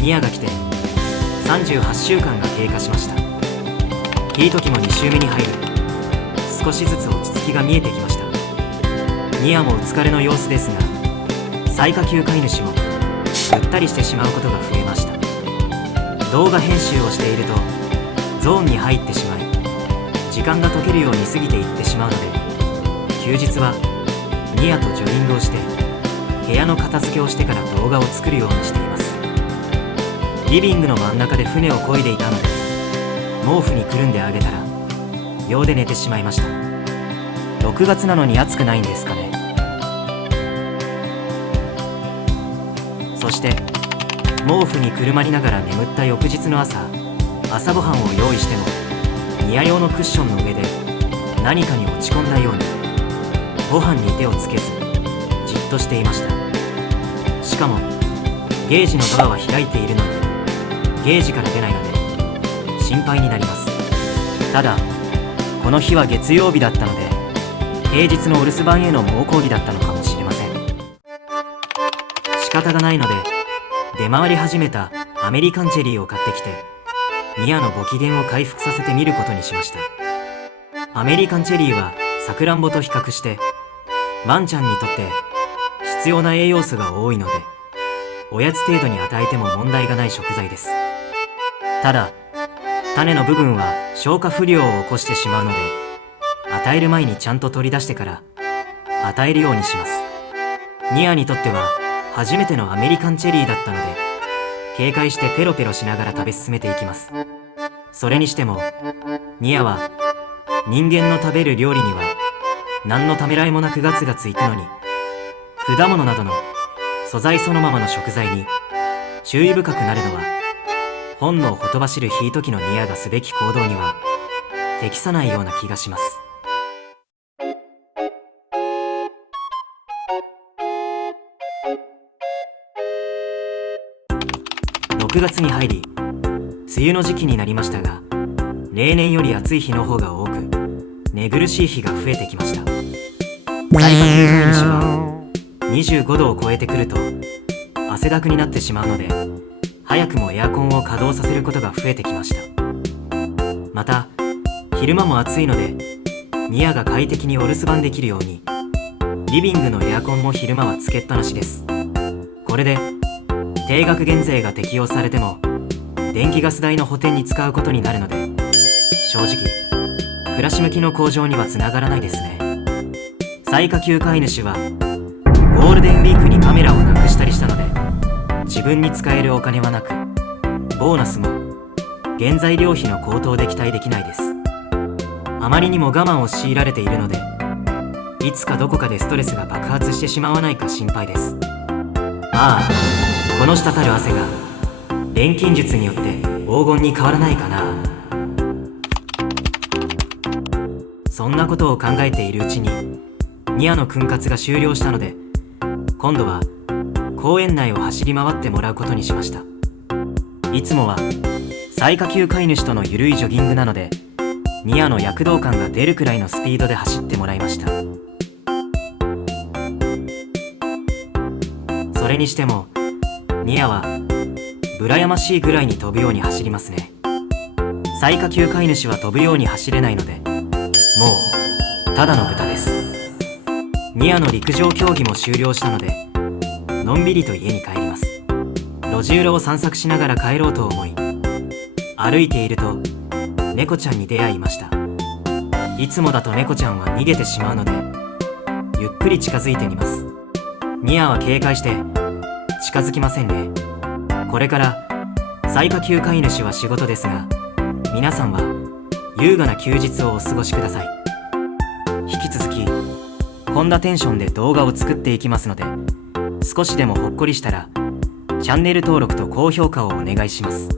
ニアが来て38週間が経過しました。ヒート期も2週目に入り、少しずつ落ち着きが見えてきました。ニアもお疲れの様子ですが、最下級飼い主もぐったりしてしまうことが増えました。動画編集をしているとゾーンに入ってしまい、時間が解けるように過ぎていってしまうので、休日はニアとジョギングをして部屋の片付けをしてから動画を作るようにしています。リビングの真ん中で船を漕いでいたので、毛布にくるんであげたら秒で寝てしまいました。6月なのに暑くないんですかね。そして毛布にくるまりながら眠った翌日の朝ごはんを用意しても、ニア用のクッションの上で何かに落ち込んだようにご飯に手をつけずじっとしていました。しかもゲージのドアは開いているのにゲージから出ないので心配になります。ただこの日は月曜日だったので、平日のお留守番への猛抗議だったのかもしれません。仕方がないので出回り始めたアメリカンチェリーを買ってきて、ニアのご機嫌を回復させてみることにしました。アメリカンチェリーはさくらんぼと比較してワンちゃんにとって必要な栄養素が多いので、おやつ程度に与えても問題がない食材です。ただ種の部分は消化不良を起こしてしまうので、与える前にちゃんと取り出してから与えるようにします。ニアにとっては初めてのアメリカンチェリーだったので、警戒してペロペロしながら食べ進めていきます。それにしてもニアは人間の食べる料理には何のためらいもなくガツガツいくのに、果物などの素材そのままの食材に注意深くなるのは、本能をほとばしるヒート期のニアがすべき行動には適さないような気がします。6月に入り梅雨の時期になりましたが、例年より暑い日の方が多く寝苦しい日が増えてきました。最下級飼い主は25度を超えてくると汗だくになってしまうので、早くもエアコンを稼働させることが増えてきました。また昼間も暑いので、ニアが快適にお留守番できるようにリビングのエアコンも昼間はつけっぱなしです。これで定額減税が適用されても電気ガス代の補填に使うことになるので、正直暮らし向きの向上にはつながらないですね。最下級飼い主はゴールデンウィークにカメラをなくしたりしたので、自分に使えるお金はなく、ボーナスも原材料費の高騰で期待できないです。あまりにも我慢を強いられているので、いつかどこかでストレスが爆発してしまわないか心配です。ああ、この滴る汗が錬金術によって黄金に変わらないかな。そんなことを考えているうちにニアの訓活が終了したので、今度は公園内を走り回ってもらうことにしました。いつもは最下級飼い主とのゆるいジョギングなので、ニアの躍動感が出るくらいのスピードで走ってもらいました。それにしてもニアは羨ましいぐらいに飛ぶように走りますね。最下級飼い主は飛ぶように走れないので、もうただの豚です。ニアの陸上競技も終了したので、のんびりと家に帰ります。路地裏を散策しながら帰ろうと思い、歩いていると猫ちゃんに出会いました。いつもだと猫ちゃんは逃げてしまうので、ゆっくり近づいてみます。ニアは警戒して近づきませんね。これから最下級飼い主は仕事ですが、皆さんは優雅な休日をお過ごしください。引き続きこんなテンションで動画を作っていきますので、少しでもほっこりしたらチャンネル登録と高評価をお願いします。